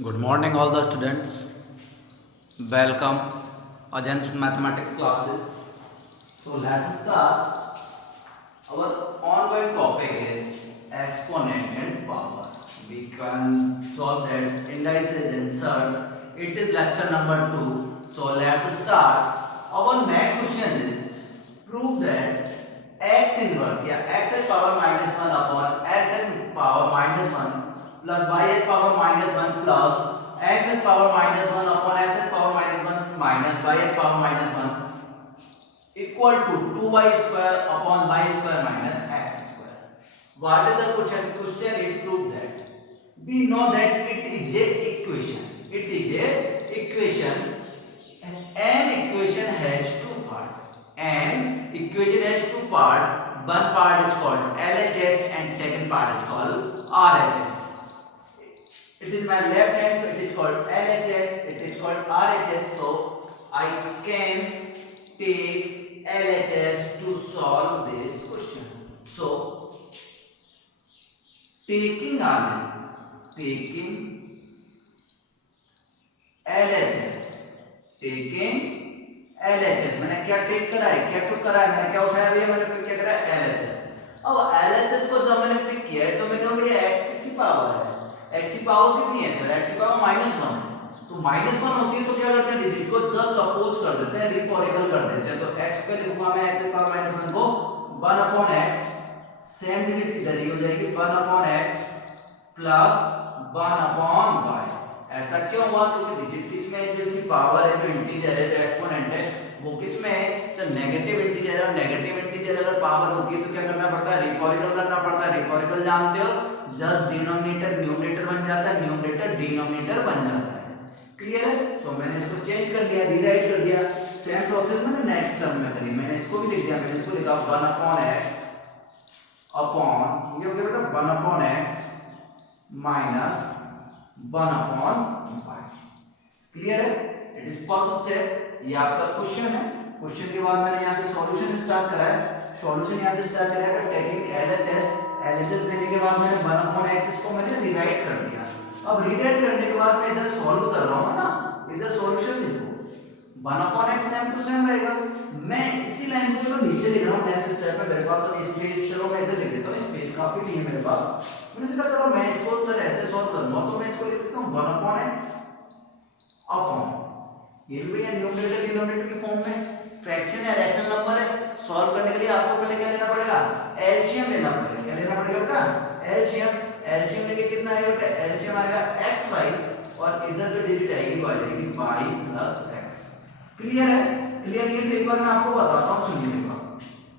Good morning, all the students. Welcome again to mathematics classes. So let's start. Our ongoing topic is exponent and power. We can solve that indices and surds. It is lecture number 2. So let's start. Our next question is prove that x inverse x at power minus 1 upon x at power minus 1 plus y at power minus 1 plus x at power minus 1 upon x at power minus 1 minus y at power minus 1 equal to 2y square upon y square minus x square. What is the question? Question is prove that. We know that it is a equation. It is a equation. An equation has two parts. An equation has two parts. One part is called LHS and second part is called RHS. It is my left hand, so it is called LHS. It is called RHS. So I can take LHS to solve this question. So taking LHS मैंने क्या take करा है, क्या टुक करा है, मैंने क्या उठाया भैया, मैंने पिक क्या करा है LHS. अब LHS को जब मैंने पिक किया है तो मैं कहूँ ये x किसकी पावर है, x की पावर कितनी है सर, x की पावर -1 है. तो -1 होती है तो क्या करते हैं, डिजिट को जस्ट अपोज कर देते हैं, रिपोरिकल कर देते हैं. तो x पे लिखूंगा मैं x की पावर -1 को 1/x, सेम डिजिट इधर ही हो जाएगी 1/x प्लस 1/y. ऐसा क्यों हुआ, क्योंकि डिजिट किसमें है, जो इसकी पावर है, जो इंटीजर है, जो एक्सपोनेंट है, वो किसमें है सर, नेगेटिव इंटीजर है. और नेगेटिव इंटीजर अगर पावर होती है तो क्या करना पड़ता है, रिपोरिकल करना पड़ता है. रिपोरिकल जानते हो, जस्ट डिनोमिनेटर न्यूमरेटर बन जाता है, न्यूमरेटर डिनोमिनेटर बन जाता है. क्लियर है. सो मैंने इसको चेंज कर लिया, रीराइट कर दिया. सेम प्रोसेस मैंने नेक्स्ट टर्म में करी. मैंने इसको भी लिख दिया, मैंने इसको लिखा 1/x अपॉन ये हो गया बेटा 1/x माइनस 1/y. क्लियर है. It is first step. ये आपका क्वेश्चन है. क्वेश्चन के बाद मैंने यहाँ पे सॉल्यूशन स्टार्ट करा है. सॉल्यूशन यहाँ से स्टार्ट करा है टेकिंग LHS लेने के बाद मैंने 1/x इसको मैंने रीराइट कर दिया. अब रीराइट करने के बाद मैं इधर सॉल्व कर रहा हूँ ना, इधर सॉल्यूशन देखो 1/x सेम टू सेम रहेगा. मैं इसी लाइन को चलो नीचे लिख रहा हूँ. नेक्स्ट स्टेप में मेरे पास स्पेस, चलो मैं इधर लिख देता हूँ, स्पेस काफी नहीं है मेरे पास. मैंने कहा चलो मैं इसको सर ऐसे सॉल्व करूंगा, तो मैं इसको लिख सकता हूँ 1/x अपॉन ये भी भैया न्यूमरेटर डिनोमिनेटर की फॉर्म में. फ्रैक्शन है, रैशनल नंबर है. सॉल्व करने के लिए आपको पहले क्या लेना पड़ेगा, एलसीएम लेना पड़ेगा. क्या लेना पड़ेगा बेटा, एलसीएम. एलसीएम लेके कितना आएगा बेटा, एलसीएम आएगा xy और इधर जो डिजिट आएगी वो आ जाएगी y प्लस x. क्लियर है. क्लियर. ये तो एक बार मैं आपको बताता हूं, सुनिए मेरे पास.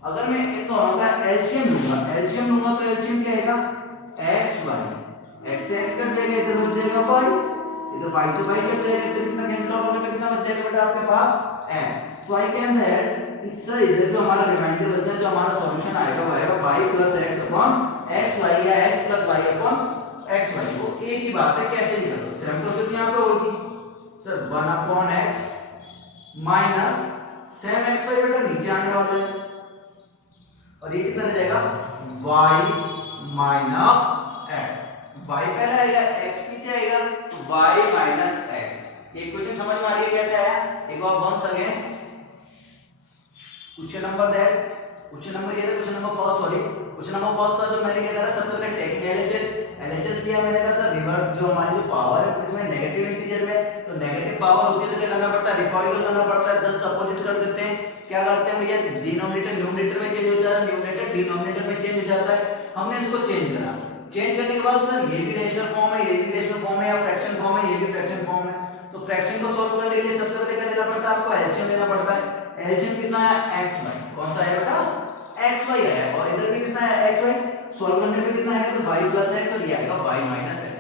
अगर मैं इन दोनों का एलसीएम लूंगा तो एलसीएम क्या आएगा, xy. x से x कट जाएगा, इधर बच जाएगा y, इधर y से y कट जाएगा, इधर कितना कैंसिल आउट होने पे कितना बच जाएगा बेटा आपके पास x. तो आई कैन दैट इससे इधर जो हमारा रिमाइंडर बचना है, जो हमारा सॉल्यूशन आएगा वो आएगा y plus x upon xy या x plus y upon xy. वो एक ही बात है, कैसे निकालो. सेम प्रोसेस यहां पे होगी sir. 1/x minus same xy बेटा नीचे आने वाला है और ये कितना रह जाएगा y माइनस x. y पहले आएगा, x पीछे आएगा, तो y माइनस x. ये क्वेश्चन समझ में आ रही है कैसे आया. एक बार once again question number that. Question number ये है, question number first. Sorry, question number first था जो मैंने क्या करा, सबसे पहले टेकिंग LHS लिया. मैंने कहा सर रिवर्स जो हमारी जो पावर है इसमें नेगेटिव इंटीजर में, तो नेगेटिव पावर होती है तो क्या करना पड़ता है, रिपोरिकल करना पड़ता है. जस्ट अपोजिट कर देते हैं. क्या करते हैं भैया, डिनोमिनेटर न्यूमरेटर में चेंज हो जाता है, न्यूमरेटर डिनोमिनेटर में चेंज हो जाता है. हमने इसको चेंज करा. चेंज करने के बाद सर ये भी रेशनल फॉर्म है, ये भी रेशनल फॉर्म है, या फ्रैक्शन फॉर्म है, ये भी फ्रैक्शन फॉर्म है. तो फ्रैक्शन को सॉल्व करने के लिए सबसे पहले क्या लेना पड़ता है, आपको एलसीएम लेना पड़ता है. एलसीएम कितना है, xy. कौन सा है बेटा, xy है. और इधर भी कितना है, xy. सॉल्व करने में कितना है, तो y प्लस x और ये आएगा y माइनस x.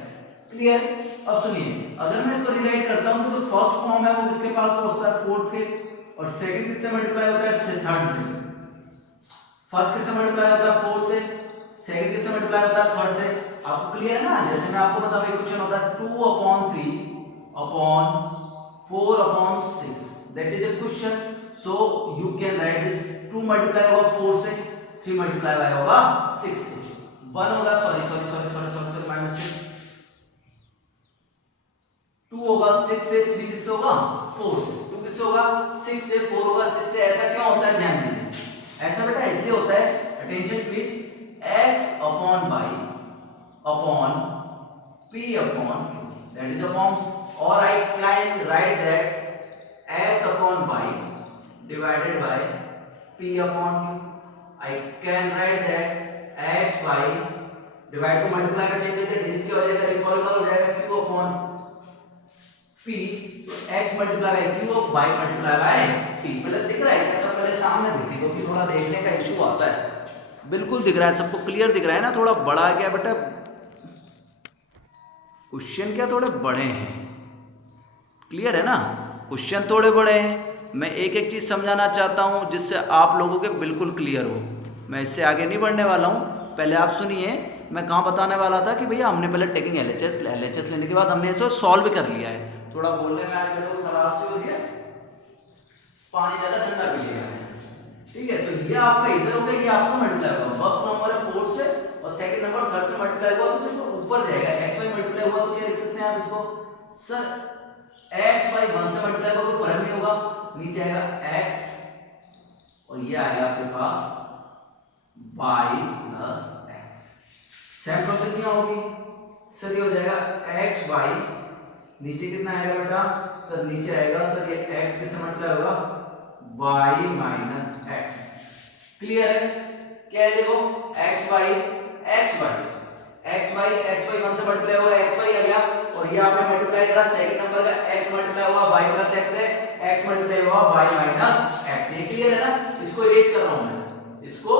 क्लियर. अब सुनिए, अगर मैं इसको डिवाइड करता हूं तो जो फर्स्ट फॉर्म है वो किसके पास पहुंचता है, फोर्थ के. और सेकंड किससे मल्टीप्लाई होता है, थर्ड से. फर्स्ट किससे मल्टीप्लाई होता है, फोर्थ से. सेकंड किससे मल्टीप्लाई होता है, थर्ड से. आपको क्लियर है ना. जैसे मैं आपको बताऊं, एक क्वेश्चन होता है 2/3 upon 4/6. That is a question. So you can write this 2 multiply होगा 4 से, 3 मल्टीप्लाई होगा 6 से, 1 होगा. Sorry my mistake. 2 होगा, 6 से 3 किससे होगा 4 से, 2 किससे होगा 6 से, 4 होगा 6 से। ऐसा क्यों होता है ध्यान दीजिए, ऐसा बेटा इसलिए होता है, attention please, x upon y upon p upon q, that is the form, और I can write that x upon y divided by p upon q, I can write that x y divide को multiply में change करके digit क्या हो जाएगा, recordable हो जाएगा, q upon p, तो x मल्टीप्लाई बाय q और y मल्टीप्लाई बाय p। मतलब दिख रहा है कैसा, पहले सामने दिखे, क्योंकि थोड़ा देखने का इशू आता है। बिल्कुल दिख रहा है सबको, क्लियर दिख रहा है ना, थोड़ा बड़ा क्या बेटा, क्वेश्चन क्या थोड़े बड़े हैं, क्लियर है ना, क्वेश्चन थोड़े बड़े हैं। मैं एक एक चीज समझाना चाहता हूं जिससे आप लोगों के बिल्कुल क्लियर हो। मैं इससे आगे नहीं बढ़ने वाला हूं, पहले आप सुनिए। मैं कहाँ बताने वाला था कि भैया हमने पहले टेकिंग एलएचएस लेने के बाद हमने इसको सॉल्व कर लिया है। थोड़ा बोलने में आज मेरे को खराश हो रही है, पानी ज्यादा ठंडा पी लिया है, ठीक है। तो ये आपका इधर होगा, ये आपका मल्टीप्लाई होगा, फर्स्ट नंबर है 4 से और सेकंड नंबर 3 से मल्टीप्लाई हुआ तो इसको ऊपर जाएगा, x y मल्टीप्लाई हुआ तो क्या लिख सकते हैं आप इसको, सर x y 1 से मल्टीप्लाई होगा कोई फर्क नहीं होगा, नीचे आएगा x और ये आ गया आपके पास y plus x। Same process यहां होगी, सर ये हो जाएगा x y, नीचे कितना आएगा बेटा, सर नीचे आएगा, सर ये x किससे मल्टीप्लाई होगा, y माइनस x। क्लियर है, क्या है देखो, x y 1 से मल्टीप्लाई हुआ, x y आ गया, और ये आपने मल्टीप्लाई करा, सेकंड नंबर का x मल्टीप्लाई हुआ y प्लस x है, x मल्टीप्लाई हुआ y माइनस x। ये क्लियर है ना, इसको इरेज कर रहा हूं मैं, इसको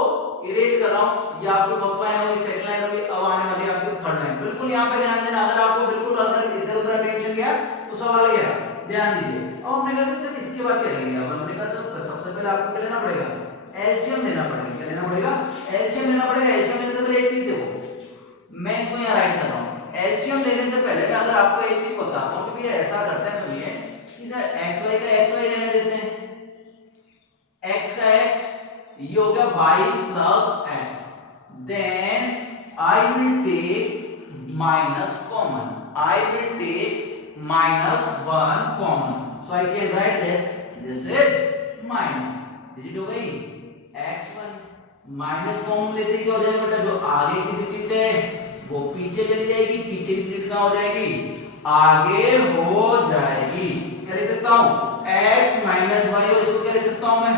इरेज कर रहा हूं, ये आपकी फर्स्ट लाइन होगी, सेकंड लाइन होगी, अब आने वाली आपकी थर्ड लाइन। बिल्कुल यहां पे ध्यान देना, अगर आपको बिल्कुल अगर इधर उधर टेंशन गया तो सवाल ये है, ध्यान दीजिए। अब हमने कहा कि सर इसके बाद क्या करेंगे, अब हमने कहा सर सबसे पहले आपको क्या लेना पड़ेगा, एलसीएम लेना पड़ेगा। क्या लेना पड़ेगा, एलसीएम लेना पड़ेगा। एलसीएम लेने से पहले एक चीज देखो, मैं इसको यहां राइट कर रहा हूं, एलसीएम लेने से पहले मैं अगर आपको एक चीज बताता हूं कि भैया ऐसा करते हैं, सुनिए कि सर xy का xy रहने देते हैं, x का x, ये हो गया y plus x, then I will take minus common, I will take minus 1 common, so I can write that this is minus, digit हो गई xy, माइनस कॉमन लेते क्या हो जाएगा बेटा, जो आगे की डिजिट है वो पीछे चली जाएगी, पीछे की डिजिट कहां हो जाएगी, आगे हो जाएगी। क्या लिख सकता हूं, x माइनस y, और इसको क्या लिख सकता हूं मैं,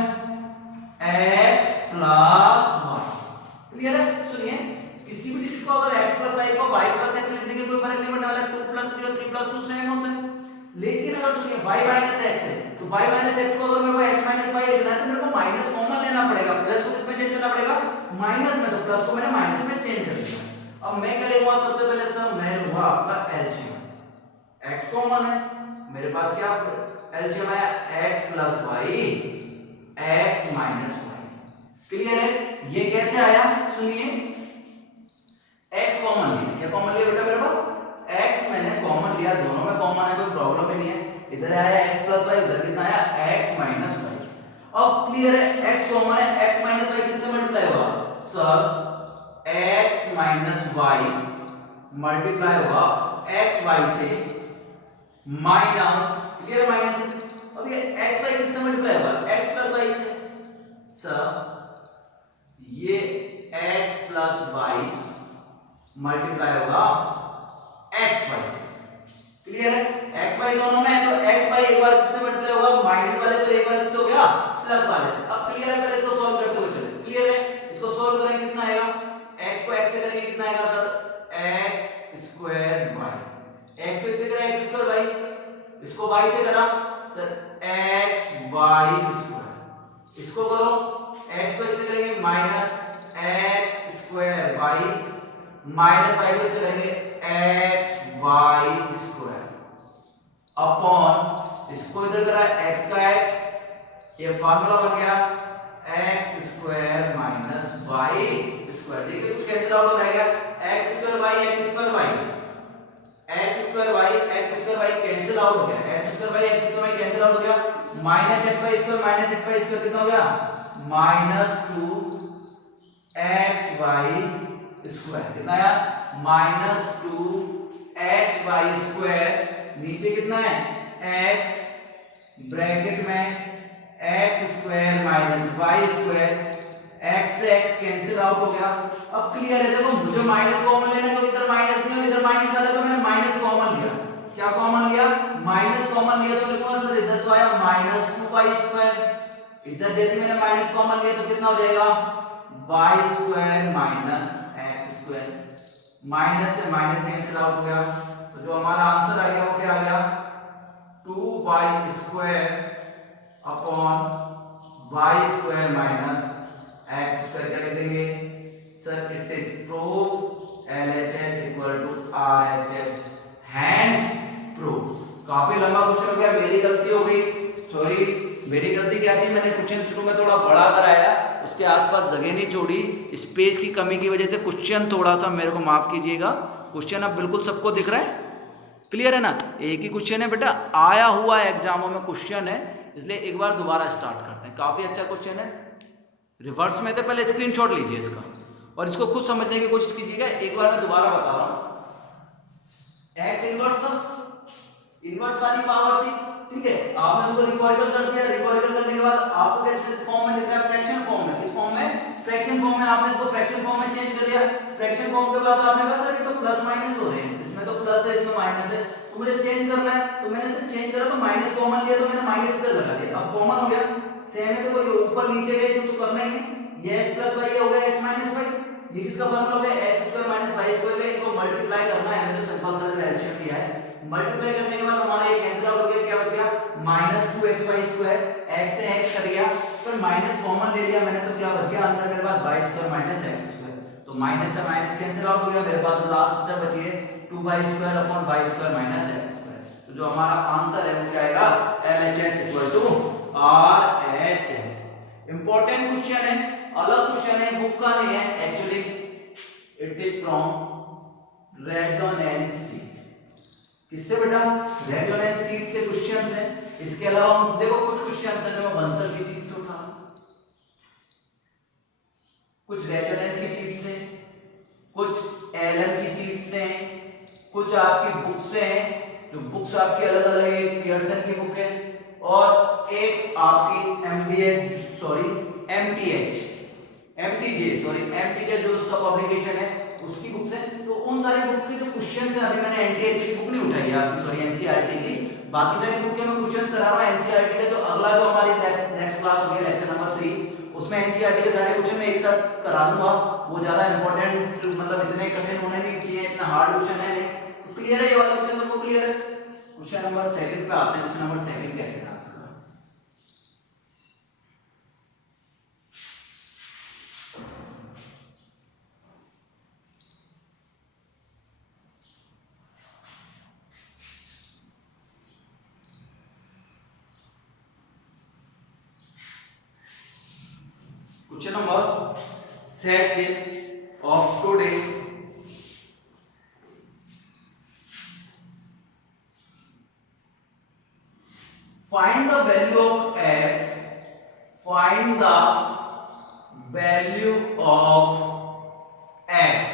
x प्लस y। क्लियर है, सुनिए किसी भी डिजिट को अगर x प्लस y को y प्लस x लिख देंगे कोई फर्क नहीं पड़ने वाला, 2 प्लस 3 और 3 प्लस 2 सेम होता है। लेकिन अगर सुनिए y माइनस x है, तो y माइनस x को अगर मेरे को x माइनस y लिखना है तो मेरे को माइनस कॉमन लेना पड़ेगा, प्लस को किसमें चेंज करना पड़ेगा, माइनस में, तो प्लस को मैंने माइनस में चेंज कर दिया। अब मैं क्या लूंगा, सबसे पहले सर मैं लूंगा आपका एलसीएम, x कॉमन है मेरे पास, क्या एलसीएम आया x plus y, x minus y। Clear है, ये कैसे आया, सुनिए x कॉमन लिया, क्या कॉमन लिया बेटा मेरे पास, x मैंने कॉमन लिया, दोनों में कॉमन है, कोई प्रॉब्लम ही नहीं है, इधर आया x प्लस y, उधर कितना आया x माइनस y। अब क्लियर है, x कॉमन है, x माइनस y किससे मल्टीप्लाई होगा, sir x minus y multiply होगा x y से माइनस, क्लियर माइनस, अब ये x y किससे मल्टीप्लाई होगा, x प्लस y से, सर ये x प्लस y मल्टीप्लाई होगा x y से। क्लियर है, x y दोनों में है तो x y एक बार किससे मल्टीप्लाई होगा, माइनस वाले से एक बार किससे हो गया, प्लस वाले से। अब क्लियर है, पहले इसको सॉल्व करते हुए चले, क्लियर है, इसको सॉल्व करेंगे कितना आएगा, x को x से करेंगे कितना आएगा sir, x square y, x को इससे करें x स्क्वायर y, इसको y से करा सर x y स्क्वायर, इसको करो x को इससे करेंगे minus x square y, minus y को इससे करेंगे x y स्क्वायर अपॉन, इसको इधर करा x का x, ये फार्मूला बन गया x square minus y square. देखिए कुछ कैंसिल आउट हो जाएगा, x square y, x square y, x square y, x square y cancel out हो गया, x square y, x square y cancel out हो गया, minus x y square minus x y square कितना हो गया, minus 2 x y square, कितना आया, minus 2 x y square नीचे कितना है x ब्रैकेट में x square minus y square, x से x कैंसिल आउट हो गया। अब क्लियर है, देखो मुझे माइनस कॉमन लेना है तो इधर माइनस नहीं और इधर माइनस आ रहा है तो मैंने माइनस कॉमन लिया। क्या कॉमन लिया? माइनस कॉमन लिया तो लिखूंगा सर इधर तो आया माइनस 2y स्क्वायर, इधर जैसे मैंने माइनस कॉमन लिया तो कितना हो जाएगा y square minus x square, minus से माइनस कैंसिल आउट हो गया तो जो हमारा आंसर आ गया वो क्या आ गया 2y square upon y square minus x square. क्या लिख देंगे sir? It is prove LHS equal to RHS, hence prove. काफी लंबा क्वेश्चन हो गया, मेरी गलती हो गई, सॉरी। मेरी गलती क्या थी, मैंने क्वेश्चन शुरू में थोड़ा बड़ा कराया, उसके आसपास जगह नहीं छोड़ी, स्पेस की कमी की वजह से क्वेश्चन थोड़ा सा मेरे को माफ कीजिएगा। क्वेश्चन अब बिल्कुल सबको दिख रहा है, क्लियर है ना? एक ही क्वेश्चन है बेटा, आया हुआ एग्जामों में क्वेश्चन है, इसलिए एक बार दोबारा स्टार्ट करते हैं। काफी अच्छा क्वेश्चन है, रिवर्स में थे, पहले स्क्रीनशॉट लीजिए इसका और इसको खुद समझने की कोशिश कीजिएगा। एक बार मैं दोबारा बता रहा हूं, एक्स इनवर्स था, इनवर्स वाली पावर थी, ठीक है, आपने उसको रिकॉर्डिकल कर दिया, रिकॉर्डिकल करने के बाद आपको कैसे फॉर्म में दिख रहा है? फ्रैक्शन फॉर्म में। किस फॉर्म में? फ्रैक्शन फॉर्म में। आपने इसको फ्रैक्शन फॉर्म में चेंज कर दिया, फ्रैक्शन फॉर्म के बाद आपने कहा सर ये तो प्लस माइनस हो रहे हैं, इसमें तो प्लस है इसमें माइनस है, तो मुझे चेंज करना है, तो मैंने इसे चेंज करा तो माइनस कॉमन लिया तो मैंने माइनस इधर लगा दिया, अब कॉमन हो गया। सेम है, देखो ये ऊपर नीचे गए तो करना ही है, ये x प्लस y हो गया x माइनस y, ये किसका फॉर्मूला हो गया x square minus y square का, इनको मल्टीप्लाई करना है, मैंने तो सिंपल सा एलसीएम किया है। मल्टीप्लाई करने के बाद हमारा ये कैंसिल आउट हो गया, क्या बच गया माइनस 2xy स्क्वायर, x से x कट गया, फिर माइनस कॉमन ले लिया मैंने तो क्या बच गया अंदर मेरे पास y square minus x square, तो माइनस से माइनस कैंसिल आउट हो गया, मेरे पास लास्ट स्टेप बची है 2y square upon y square minus x square. तो जो हमारा आंसर है वो क्या आएगा? LHS equal to RHS। Important question है, अलग क्वेश्चन है, बुक का नहीं है, actually it is from Resonance sheet. किससे बेटा? रेजोनेंस सीट से क्वेश्चंस हैं। इसके अलावा देखो कुछ क्वेश्चंस हैं जो मैं बंसल की सीट से उठा, कुछ रेजोनेंस की सीट से, कुछ एलन की सीट से, कुछ आपकी बुक से हैं, जो बुक्स आपकी अलग अलग है, पियर्सन की बुक है और एक आपकी MTJ जो उसका पब्लिकेशन है उसकी बुक्स है। तो उन सारी बुक्स के जो क्वेश्चंस हैं, अभी मैंने एनटीएससी की बुक नहीं उठाई है आपकी, सॉरी एनसीईआरटी की, बाकी सारी बुक के मैं क्वेश्चंस करा रहा हूं एनसीईआरटी का। जो अगला जो हमारी नेक्स्ट क्लास होगी लेक्चर नंबर 3, उसमें एनसीईआरटी के सारे क्वेश्चन मैं एक साथ करा दूंगा, वो ज्यादा इंपॉर्टेंट मतलब इतने कठिन होने नहीं चाहिए, इतना हार्ड क्वेश्चन है नहीं। तो क्लियर है ये वाला क्वेश्चन, सबको क्लियर है? क्वेश्चन नंबर 2 पे आते हैं, क्वेश्चन नंबर 2 कहते हैं आज का। Question number 2 of today. Find the value of x. Find the value of x.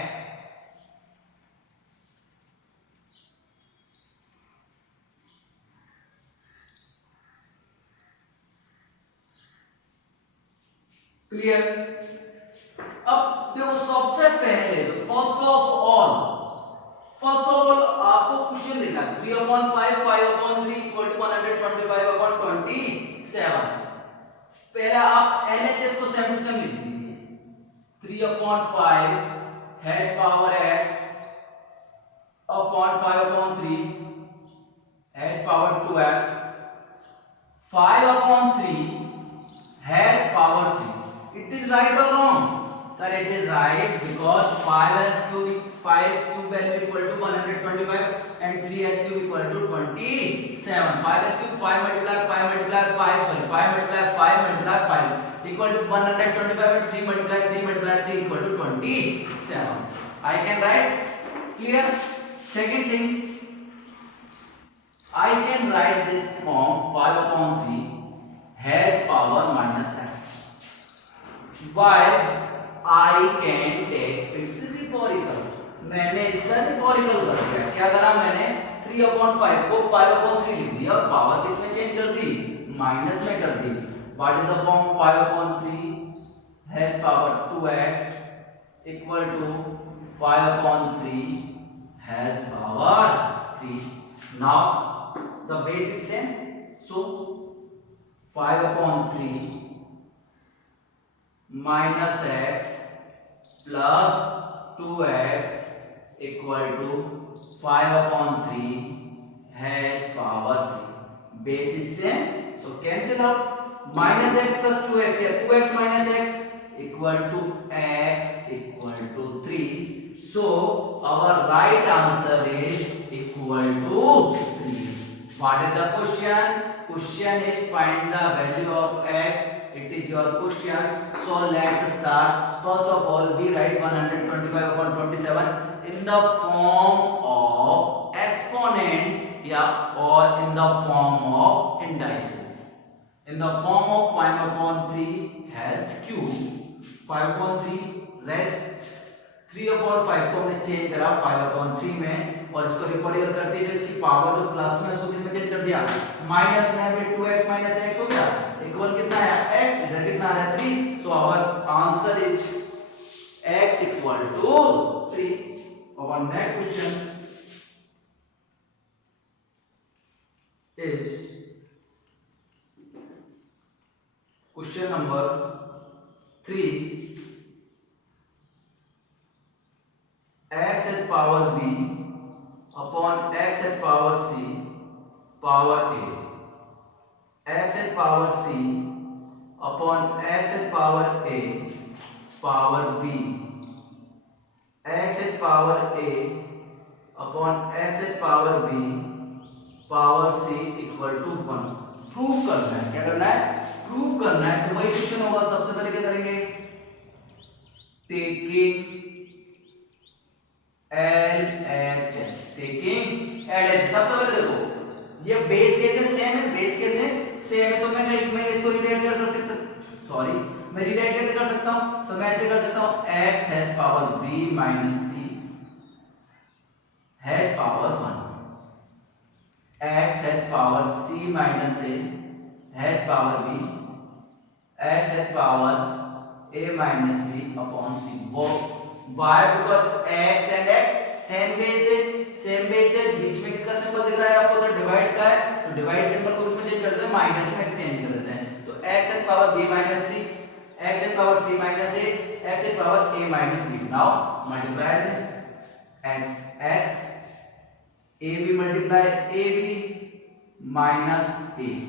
Clear? अब देखो सबसे पहले फर्स्ट ऑफ ऑल आपको क्वेश्चन लिखा 3/5 5/3 इक्वल टू 125/27। पहले आप LHS को सेम टू सेम लिख दीजिए, 3/5 hash power x upon 5/3 hash power 2x 5/3 hash power 3। It is right or wrong? Sir, it is right because 5x cube value equal to 125 and 3x cube equal to 27. 5x cube 5 multiply 5 multiply 5 sorry 5 multiply 5 multiply 5 equal to 125 and 3 multiply 3 multiply 3 equal to 27. I can write. Clear? Second thing, I can write this form 5/3 hash power minus x. Why? I can take its reciprocal. मैंने इसका रिपोरिकल कर दिया, क्या करा मैंने 3/5 को 5/3 लिख दिया और पावर किसमें चेंज कर दी, माइनस में कर दी। What is the form 5/3 has power 2x equal to 5/3 has power 3। Now the base is same, so 5/3 minus x plus 2x equal to 5/3 has power 3. Base is same, so cancel out. Minus x plus 2x here, 2x minus x equal to x equal to 3. So our right answer is equal to 3. What is the question? Question is find the value of x. It is your question. So let's start. First of all, we write 125/27 in the form of exponent, yeah, or in the form of indices. In the form of 5/3 has cube. 5/3 rest 3/5 को हमने change करा 5/3 में और इसको replace कर दिया, इसकी power जो प्लस में उसको किसमें चेंज कर दिया, माइनस में। फिर 2x माइनस x हो गया इक्वल कितना है x, इधर कितना है 3। So our answer is x equal to 3। Our next question is question number 3। x at power b upon x at power c power a, x at power c upon x at power a power b, x at power a upon x at power b power c equal to 1। Prove करना है, क्या करना है, prove करना है। तो वही question होगा, सबसे पहले क्या करेंगे, टेकिंग LHS, टेकिंग LHS। सबसे पहले देखो ये बेस केस है, सेम है, बेस केस है सेम है, तो मैं इसको रिलेट कर सकता, सॉरी मैं रिलेट कैसे कर सकता हूं, तो मैं ऐसे कर सकता हूं x has power b minus c has power 1, x has power c minus a has power b, x has power a minus b upon c। वो why? because x and x same base है, same base है, बीच में किसका symbol दिख रहा है आपको, तो डिवाइड का है, तो डिवाइड सिंबल को इसमें चेंज कर देते हैं, माइनस में चेंज कर देते हैं। तो x has power b minus c, x has power c minus a, x has power a minus b। Now multiply x x ab multiply ab minus ac,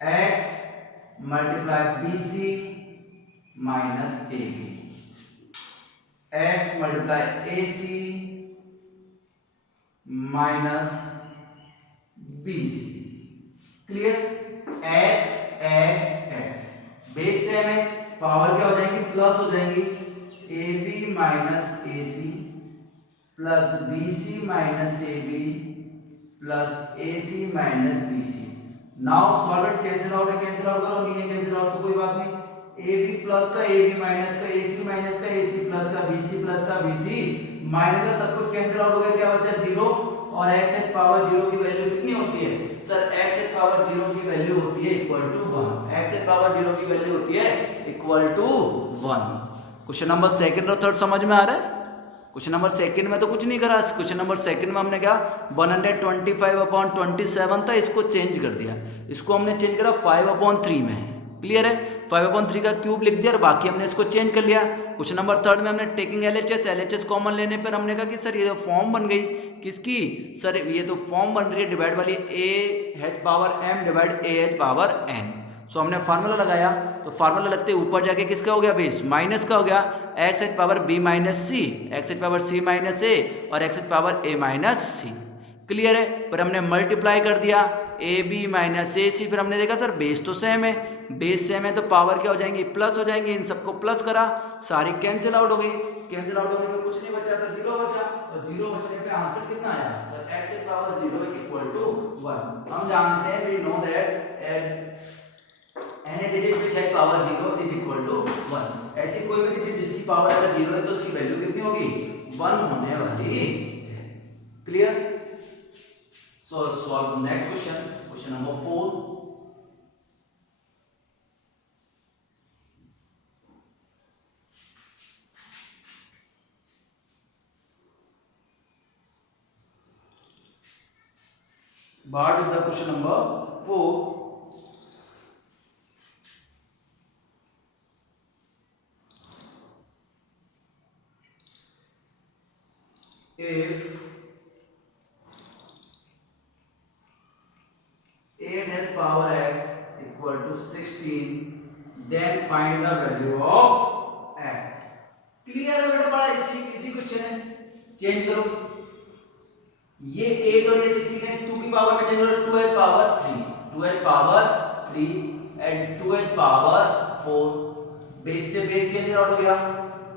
x multiply bc minus ab, x multiply AC minus BC। Clear, x x x base same है, power क्या हो जाएंगी, plus हो जाएंगी, AB minus AC plus BC minus AB plus AC minus BC। Now solve, cancel out है, cancel out करो, नहीं है कैंसिल आउट तो कोई बात नहीं, AB प्लस का AB माइनस का AC माइनस का AC प्लस का BC प्लस का BC माइनस का सब कुछ कैंसिल आउट हो गया, क्या बचा 0। और x एट पावर 0 की वैल्यू कितनी होती है सर, x एट पावर 0 की वैल्यू होती है equal to 1, x at power 0 की वैल्यू होती है equal to 1। Question number second और थर्ड समझ में आ रहा है। क्वेश्चन नंबर सेकंड में तो कुछ नहीं करा, क्वेश्चन नंबर सेकंड में हमने क्या 125/27 था, इसको चेंज कर दिया, इसको हमने चेंज करा 5/3 में। क्लियर है, 5/3 का क्यूब लिख दिया और बाकी हमने इसको चेंज कर लिया। क्वेश्चन नंबर थर्ड में हमने टेकिंग LHS कॉमन लेने पर हमने कहा कि सर ये तो फॉर्म बन गई किसकी, सर ये तो फॉर्म बन रही है डिवाइड वाली a has power m divide a has power n। सो हमने फार्मूला लगाया, तो फार्मूला लगते ऊपर जाके किसका हो गया बेस, माइनस का हो गया, x has power b minus c, x has power c minus a और x has power a minus c। Clear है, पर हमने मल्टीप्लाई कर दिया ab माइनस ac, फिर हमने देखा सर बेस तो सेम है, बेस सेम है तो पावर क्या हो जाएंगी, प्लस हो जाएंगी, इन सबको प्लस करा, सारी कैंसिल आउट हो गई, कैंसिल आउट होने पे कुछ नहीं बचा तो 0 बचा, और 0 बचने पे आंसर कितना आया सर, x की पावर 0 इक्वल टू 1। हम जानते हैं, we know that any digit which has power 0 is equal to 1। ऐसी कोई भी डिजिट जिसकी पावर अगर 0 है तो उसकी वैल्यू कितनी होगी, 1 होने वाली है। Clear? So solve next question, question number 4. What is the question number 4? If 8 has power x equal to 16, then find the value of x. Clear है बेटा? बड़ा इजी क्वेश्चन है. चेंज करो, ये 8 और ये 16 है, 2 की पावर में चेंज करो, 2 है पावर 3, 2 है पावर 3 एंड 2 है पावर 4. बेस से बेस कैंसिल आउट हो गया,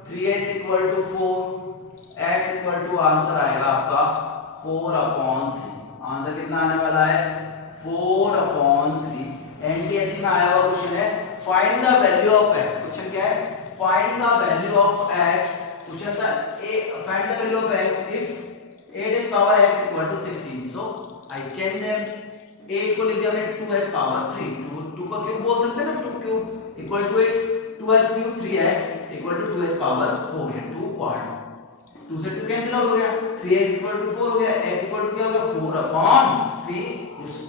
3x equal to 4, x equal to answer आएगा आपका 4/3. आंसर कितना आने वाला है? 4/3. एनटीएससी में आया हुआ क्वेश्चन है find the value of x. Question क्या है? Find the value of x. Question था find the value of x if 8 is power x equal to 16. So I change them. 8 को लिख दिया हमने 2x power 3. 2 का क्यूब बोल सकते हैं ना, 2 cube equal to 8, 2x cube 3x equal to 2x power 4 है, 2 क्वाड्र. 2 से 2 कैंसिल आउट हो गया, 3x इक्वल टू 4 हो गया, x इक्वल टू क्या हो गया? 4/3.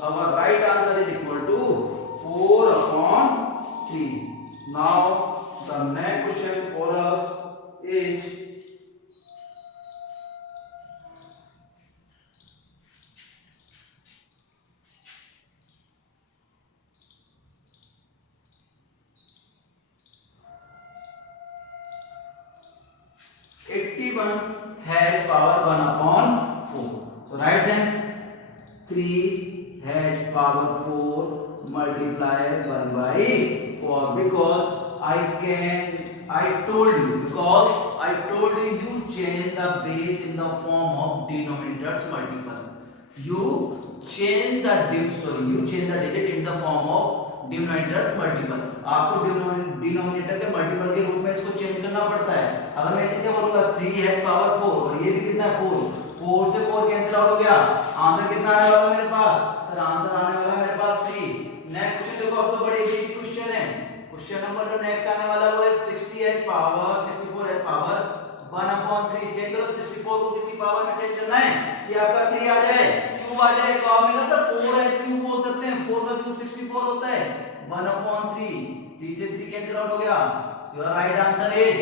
Our right answer is equal to 4/3. Now the next question for us is has power 1/4. So write them. 3 has power 4 multiply 1/4 because I told you you change the base in the form of denominators multiple. You change the digit in the form of denominator multiple. आपको denominator के multiple के रूप में इसको change करना पड़ता है. अगर मैं इसे क्या बोलूंगा 3 है पावर 4 और ये भी कितना है 4, 4 से 4 कैंसिल आउट हो गया. आंसर कितना आने वाला मेरे पास? सर आंसर आने वाला मेरे पास 3. नेक्स्ट क्वेश्चन देखो, अब तो बड़े इजी क्वेश्चन है. क्वेश्चन नंबर जो नेक्स्ट आने वाला वो है 60 है पावर 64 है पावर 1/3. चेंज करो, 64 को किसी पावर में चेंज करना है कि आपका 3 आ जाए, क्यूब आ जाए. तो आप मिला था 4 है क्यूब बोल सकते हैं, 4 का क्यूब 64 होता है 1/3. 3 से 3 कैंसिल आउट हो गया. Your right answer is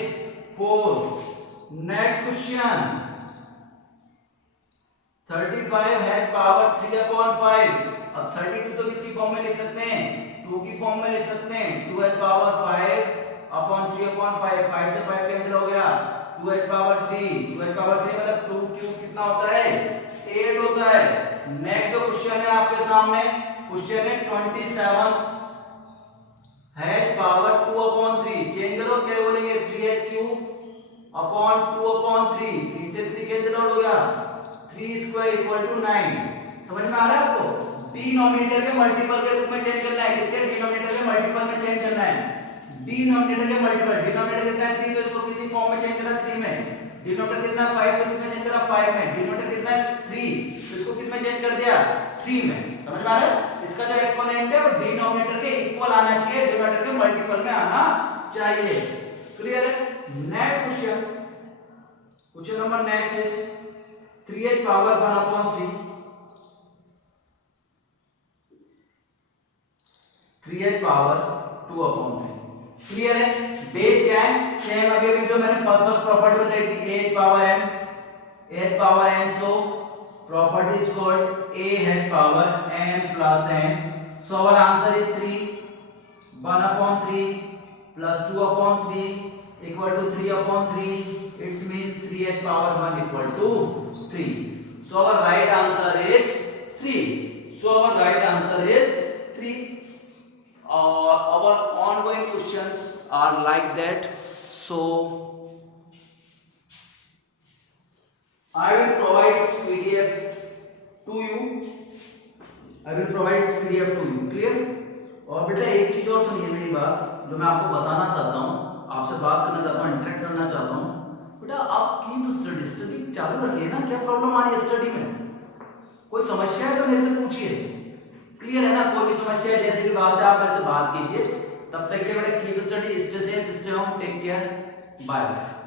4. Next question 35 है पावर 3/5. अब 32 तो किसी फॉर्म में लिख सकते हैं, 2 की फॉर्म में लिख सकते हैं. 2 है पावर 5/3/5. 5 से 5 कैंसिल हो गया, 2 है पावर 3. 2 है पावर 3 मतलब 2 क्यूब कितना होता है? 8 होता है. नेक्स्ट जो क्वेश्चन है आपके सामने, क्वेश्चन है 27 है पावर 2/3. चेंज करो, क्या बोलेंगे? 3h cube upon 2/3. 3 से 3 कैंसिल आउट हो गया, 3 स्क्वायर इक्वल टू 9. समझ में आ रहा है आपको? डिनोमिनेटर के मल्टीपल के रूप में चेंज करना है. किसके? डिनोमिनेटर के मल्टीपल में चेंज करना है. डिनोमिनेटर के मल्टीपल, डिनोमिनेटर कितना है 3, तो इसको किसी फॉर्म में चेंज करना है 3 में. डिनोमिनेटर कितना है 5, तो किसमें चेंज करा? 5 में. डिनोमिनेटर कितना है 3, तो इसको किसमें चेंज कर दिया? 3 में. समझ में आ रहा है? इसका जो एक्सपोनेंट है वो डिनोमिनेटर के इक्वल आना चाहिए, डिनोमिनेटर के मल्टीपल में आना चाहिए. क्लियर है? Next question, question number next is 3h power 1/3. 3h power 2/3. Clear है? बेस क्या है? सेम अभी जो मैंने फर्स्ट प्रॉपर्टी बताई थी, h power n. So property is called a has power m plus n. So our answer is 3. 1/3 plus 2/3 equal to 3/3. It means 3h power 1 equal to 3. So our right answer is 3. So our right answer is 3. Our ongoing questions are like that. So I will provide PDF to you. Clear? और बेटा एक चीज और सुनिए मेरी बात, जो मैं आपको बताना चाहता हूँ, आपसे बात करना चाहता हूँ, इंटरेक्ट करना चाहता हूँ. बेटा आप कीप स्टडी चालू रखिए ना, क्या प्रॉब्लम आ रही है स्टडी में? कोई समस्या है तो मेरे से पूछिए, क्लियर है ना? कोई भी समस्या है जैसे कि बात है आप मेरे से बात कीजिए। तब तक के लिए बेटा keep study, stay safe, stay home, take care, bye bye.